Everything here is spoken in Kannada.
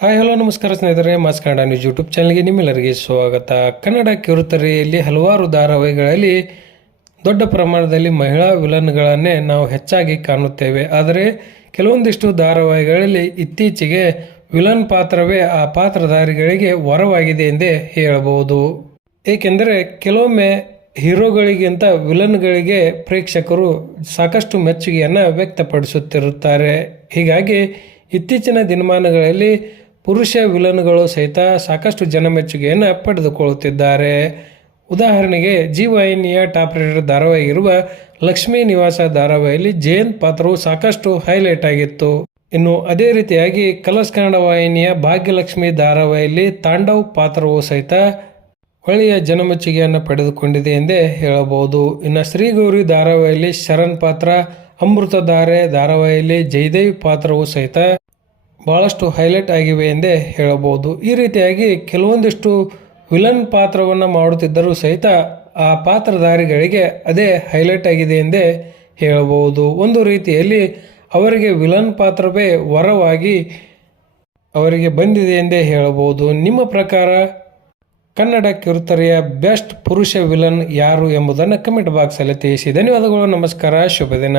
ಹಾಯ್, ಹಲೋ, ನಮಸ್ಕಾರ ಸ್ನೇಹಿತರೆ, ಮಾಸ್ ಕನ್ನಡ ನ್ಯೂಸ್ ಯೂಟ್ಯೂಬ್ ಚಾನಲ್ಗೆ ನಿಮ್ಮೆಲ್ಲರಿಗೆ ಸ್ವಾಗತ. ಕನ್ನಡ ಕಿರುತೆರೆಯಲ್ಲಿ ಹಲವಾರು ಧಾರಾವಾಹಿಗಳಲ್ಲಿ ದೊಡ್ಡ ಪ್ರಮಾಣದಲ್ಲಿ ಮಹಿಳಾ ವಿಲನ್ಗಳನ್ನೇ ನಾವು ಹೆಚ್ಚಾಗಿ ಕಾಣುತ್ತೇವೆ. ಆದರೆ ಕೆಲವೊಂದಿಷ್ಟು ಧಾರಾವಾಹಿಗಳಲ್ಲಿ ಇತ್ತೀಚೆಗೆ ವಿಲನ್ ಪಾತ್ರವೇ ಆ ಪಾತ್ರಧಾರಿಗಳಿಗೆ ವರವಾಗಿದೆ ಎಂದೇ ಹೇಳಬಹುದು. ಏಕೆಂದರೆ ಕೆಲವೊಮ್ಮೆ ಹೀರೋಗಳಿಗಿಂತ ವಿಲನ್ಗಳಿಗೆ ಪ್ರೇಕ್ಷಕರು ಸಾಕಷ್ಟು ಮೆಚ್ಚುಗೆಯನ್ನು ವ್ಯಕ್ತಪಡಿಸುತ್ತಿರುತ್ತಾರೆ. ಹೀಗಾಗಿ ಇತ್ತೀಚಿನ ದಿನಮಾನಗಳಲ್ಲಿ ಪುರುಷ ವಿಲನ್ಗಳು ಸಹಿತ ಸಾಕಷ್ಟು ಜನಮೆಚ್ಚುಗೆಯನ್ನು ಪಡೆದುಕೊಳ್ಳುತ್ತಿದ್ದಾರೆ. ಉದಾಹರಣೆಗೆ, ಜಿ ವಾಹಿನಿಯ ಟಾಪ್ ರೇಟರ್ ಧಾರಾವಾಹಿ ಇರುವ ಲಕ್ಷ್ಮೀ ನಿವಾಸ ಧಾರಾವಾಹಿಯಲ್ಲಿ ಜಯಂತ್ ಪಾತ್ರವು ಸಾಕಷ್ಟು ಹೈಲೈಟ್ ಆಗಿತ್ತು. ಇನ್ನು ಅದೇ ರೀತಿಯಾಗಿ ಕಲರ್ಸ್ ಕನ್ನಡ ವಾಹಿನಿಯ ಭಾಗ್ಯಲಕ್ಷ್ಮಿ ಧಾರಾವಾಹಿಯಲ್ಲಿ ತಾಂಡವ್ ಪಾತ್ರವು ಸಹಿತ ಒಳ್ಳೆಯ ಜನಮೆಚ್ಚುಗೆಯನ್ನು ಪಡೆದುಕೊಂಡಿದೆ ಎಂದೇ ಹೇಳಬಹುದು. ಇನ್ನು ಶ್ರೀಗೌರಿ ಧಾರಾವಾಹಿಯಲ್ಲಿ ಶರಣ್ ಪಾತ್ರ ಅಮೃತಧಾರೆ ಧಾರಾವಾಹಿಯಲ್ಲಿ ಜಯದೇವ್ ಪಾತ್ರವು ಸಹಿತ ಬಹಳಷ್ಟು ಹೈಲೈಟ್ ಆಗಿವೆ ಎಂದೇ ಹೇಳಬಹುದು. ಈ ರೀತಿಯಾಗಿ ಕೆಲವೊಂದಿಷ್ಟು ವಿಲನ್ ಪಾತ್ರವನ್ನು ಮಾಡುತ್ತಿದ್ದರೂ ಸಹಿತ ಆ ಪಾತ್ರಧಾರಿಗಳಿಗೆ ಅದೇ ಹೈಲೈಟ್ ಆಗಿದೆ ಎಂದೇ ಹೇಳಬಹುದು. ಒಂದು ರೀತಿಯಲ್ಲಿ ಅವರಿಗೆ ವಿಲನ್ ಪಾತ್ರವೇ ವರವಾಗಿ ಅವರಿಗೆ ಬಂದಿದೆ ಎಂದೇ ಹೇಳಬಹುದು. ನಿಮ್ಮ ಪ್ರಕಾರ ಕನ್ನಡ ಕಿರುತೆರೆಯ ಬೆಸ್ಟ್ ಪುರುಷ ವಿಲನ್ ಯಾರು ಎಂಬುದನ್ನು ಕಮೆಂಟ್ ಬಾಕ್ಸಲ್ಲಿ ತಿಳಿಸಿ. ಧನ್ಯವಾದಗಳು, ನಮಸ್ಕಾರ ಶುಭ ದಿನ